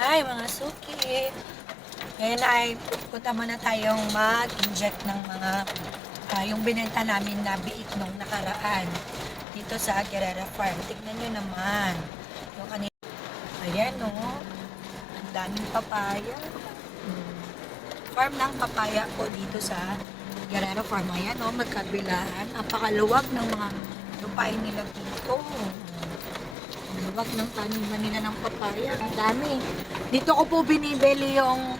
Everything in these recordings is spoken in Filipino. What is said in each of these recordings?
Hi mga suki! Ngayon ay punta muna tayong mag-inject ng mga yung binenta namin na biik nung nakaraan dito sa Guerrera Farm. Tignan nyo naman. Yung kanina. Ayan o. Ang daming papaya. Hmm. Farm ng papaya po dito sa Guerrera Farm. Ayan o, magkabilaan. Napakaluwag ng mga lupain nila dito. Luwag ng taniman nila ng papaya. Ang dami. Dito ko po binibili yung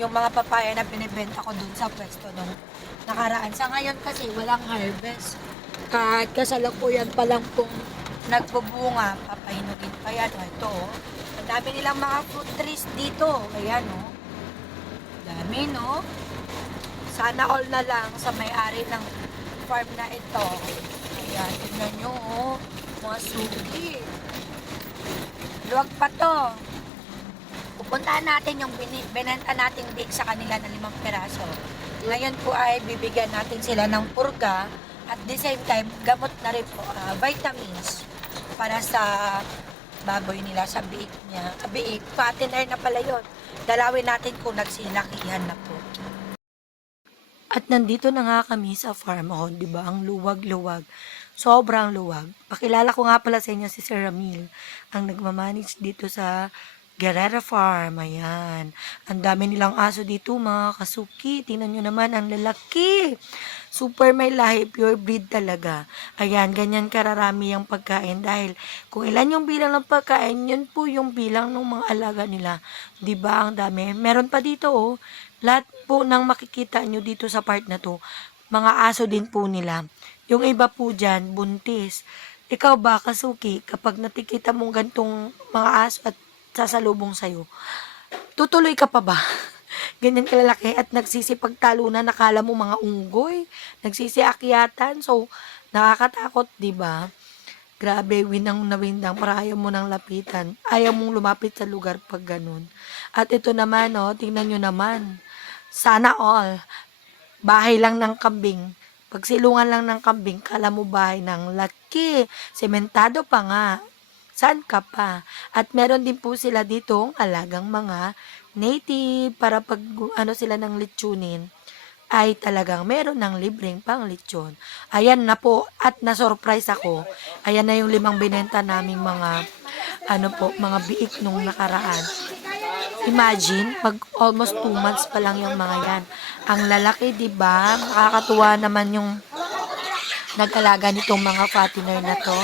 yung mga papaya na binibenta ko dun sa pwesto nung nakaraan. Sa ngayon kasi walang harvest. Kahit kasalukuyan pa lang pong nagbubunga, papahinugin pa yan. O, ito, oh. Ang dami nilang mga fruit trees dito. Ayan, oh. Dami, no? Sana all na lang sa may-ari ng farm na ito. Ayan, tignan nyo, oh. Mga suki. Luwag pa to. Pupuntahan natin yung binenta nating big sa kanila na 5 peraso. Ngayon po ay bibigyan natin sila ng purga at the same time, gamot na rin po, vitamins para sa baboy nila, sa biik niya. Biik, fattener na pala yun. Dalawin natin kung nagsilakihan na po. At nandito na nga kami sa farm, oh, di ba? Ang luwag-luwag. Sobrang luwag. Pakilala ko nga pala sa inyo si Sir Ramil, ang nagmamanage dito sa Guerrera Farm. Ayan. Ang dami nilang aso dito, mga kasuki. Tingnan nyo naman, ang lalaki. Super may lahi, pure breed talaga. Ayan, ganyan kararami yung pagkain dahil kung ilan yung bilang ng pagkain, yun po yung bilang ng mga alaga nila. 'Di ba? Ang dami. Meron pa dito, oh. Lahat po ng makikita nyo dito sa part na to, mga aso din po nila. Yung iba po dyan, buntis. Ikaw ba, kasuki, kapag nakikita mong gantong mga aso at sasalubong sa'yo, tutuloy ka pa ba? Ganyan kalalaki at nagsisipagtalunan, nakala mo mga unggoy, nagsisiakyatan, so nakakatakot, di ba? Grabe, winang na windang para ayaw mo nang lapitan. Ayaw mong lumapit sa lugar pag ganun. At ito naman, oh, tingnan nyo naman. Sana all. Bahay lang ng kambing. Pagsilungan lang ng kambing, kala mo bahay ng laki. Sementado pa nga. Saan ka pa? At meron din po sila ditong alagang mga native para pag ano sila ng litsunin ay talagang meron ng libreng pang lechon. Ayan na po at na-surprise ako. Ayan na yung 5 binenta naming mga mga biik nung nakaraan. Imagine, mag almost 2 months pa lang yung mga yan. Ang lalaki, 'di ba? Nakakatuwa naman yung nag-alaga nitong mga fattener na to.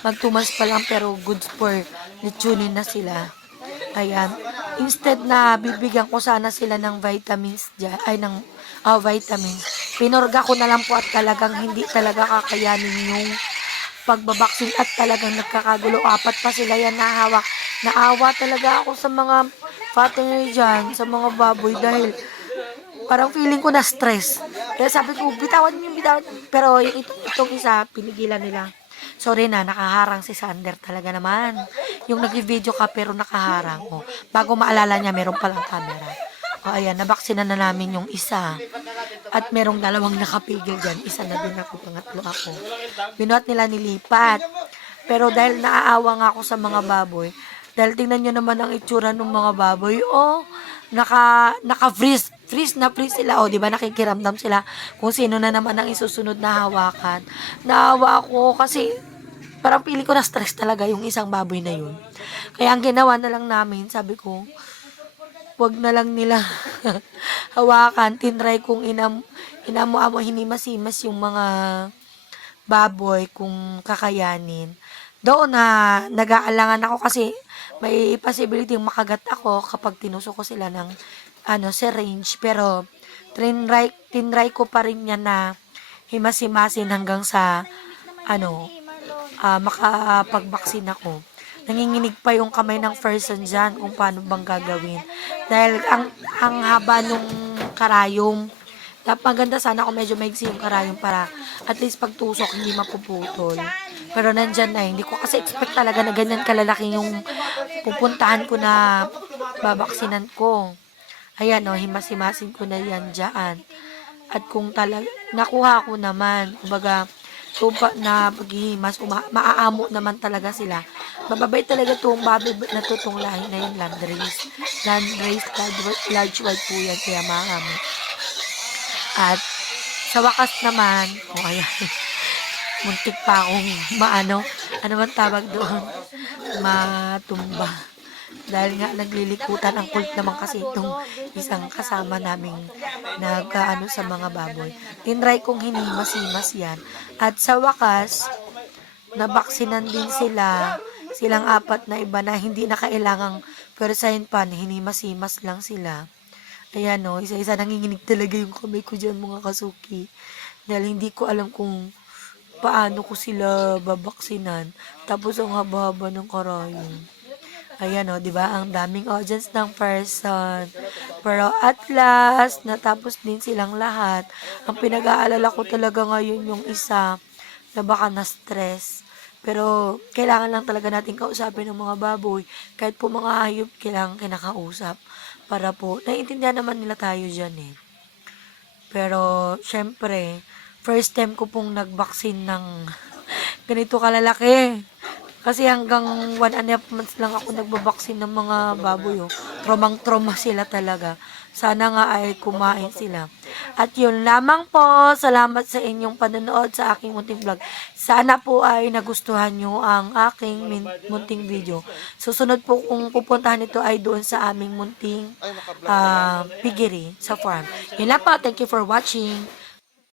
Mag 2 months pa lang pero good for lechonin na sila. Ayan. Instead na bibigyan ko sana sila ng vitamins dyan, ay ng vitamins. Pinurga ko na lang po at talagang hindi talaga kakayanin yung pagbabaksin at talagang nagkakagulo. 4 pa sila yan nahawak. Naawa talaga ako sa mga fattener dyan, sa mga baboy dahil parang feeling ko na stress. Kaya sabi ko, bitawan niyo, bitawan. Pero yung itong isa, pinigilan nila. Sorry na, nakaharang si Sander talaga naman. Yung nag-video ka pero nakaharang. Oh, bago maalala niya, meron palang camera. O, ayan, nabaksinan na namin yung isa. At merong 2 nakapigil dyan. Isa na din ako, pangatlo ako. Binuhat nila nilipat. Pero dahil naaawa nga ako sa mga baboy, dahil tingnan nyo naman ang itsura ng mga baboy, oh, naka-freeze. Freeze sila. O, di ba nakikiramdam sila kung sino na naman ang isusunod na hawakan. Naawa ako kasi parang pili ko na stress talaga yung isang baboy na yun. Kaya ang ginawa na lang namin, sabi ko, wag na lang nila hawakan. Tinry kong inamo-amo, hinimasimas yung mga baboy kung kakayanin. Doon na nag-aalangan ako kasi may possibility makagat ako kapag tinusok ko sila ng syringe. Pero tinry ko pa rin yan na himas-himasin hanggang sa makapagbaksin ako. Nanginginig pa yung kamay ng person dyan kung paano bang gagawin. Dahil ang haba nung karayom, maganda sana kung medyo maigsi yung karayom para at least pagtusok hindi mapuputol. Pero nandyan na, hindi ko kasi expect talaga na ganyan kalalaki yung pupuntahan ko na babaksinan ko. Ayan o, himas-himasin ko na yan dyan. At kung nakuha ko naman, kumbaga, tupa na paghihimas, maaamo naman talaga sila. Mababait talaga itong baboy na tutong lahi na yun, landrace. Landrace, large white po yan, kaya maamo. At sa wakas naman, ayan, muntik pa akong ano man tawag doon, matumba. Dahil nga naglilikutan ang kulit naman kasi itong isang kasama naming nagkaano sa mga baboy. Tinry kong hinimas-himas yan. At sa wakas, nabaksinan din sila. Silang apat na iba na hindi na kailangang persahin pa, hinimas-himas lang sila. Ayan o, isa-isa nanginginig talaga yung kamay ko dyan mga kasuki. Dahil hindi ko alam kung paano ko sila babaksinan. Tapos ang haba-haba ng karayong. Ayan o, di ba? Ang daming audience ng person. Pero at last, natapos din silang lahat. Ang pinag-aalala ko talaga ngayon yung isa na baka na-stress. Pero kailangan lang talaga natin kausapin ng mga baboy. Kahit po mga hayop, kailangan kinakausap. Para po, naiintindihan naman nila tayo dyan eh. Pero, syempre, first time ko pong nag-vaccine ng ganito kalalaki. Kasi hanggang 1.5 months lang ako nagbabaksin ng mga baboy. Oh. Tromang-troma sila talaga. Sana nga ay kumain sila. At yun lamang po. Salamat sa inyong panonood sa aking munting vlog. Sana po ay nagustuhan nyo ang aking munting video. Susunod po kung pupuntahan ito ay doon sa aming munting piggery sa farm. Yun lang po. Thank you for watching.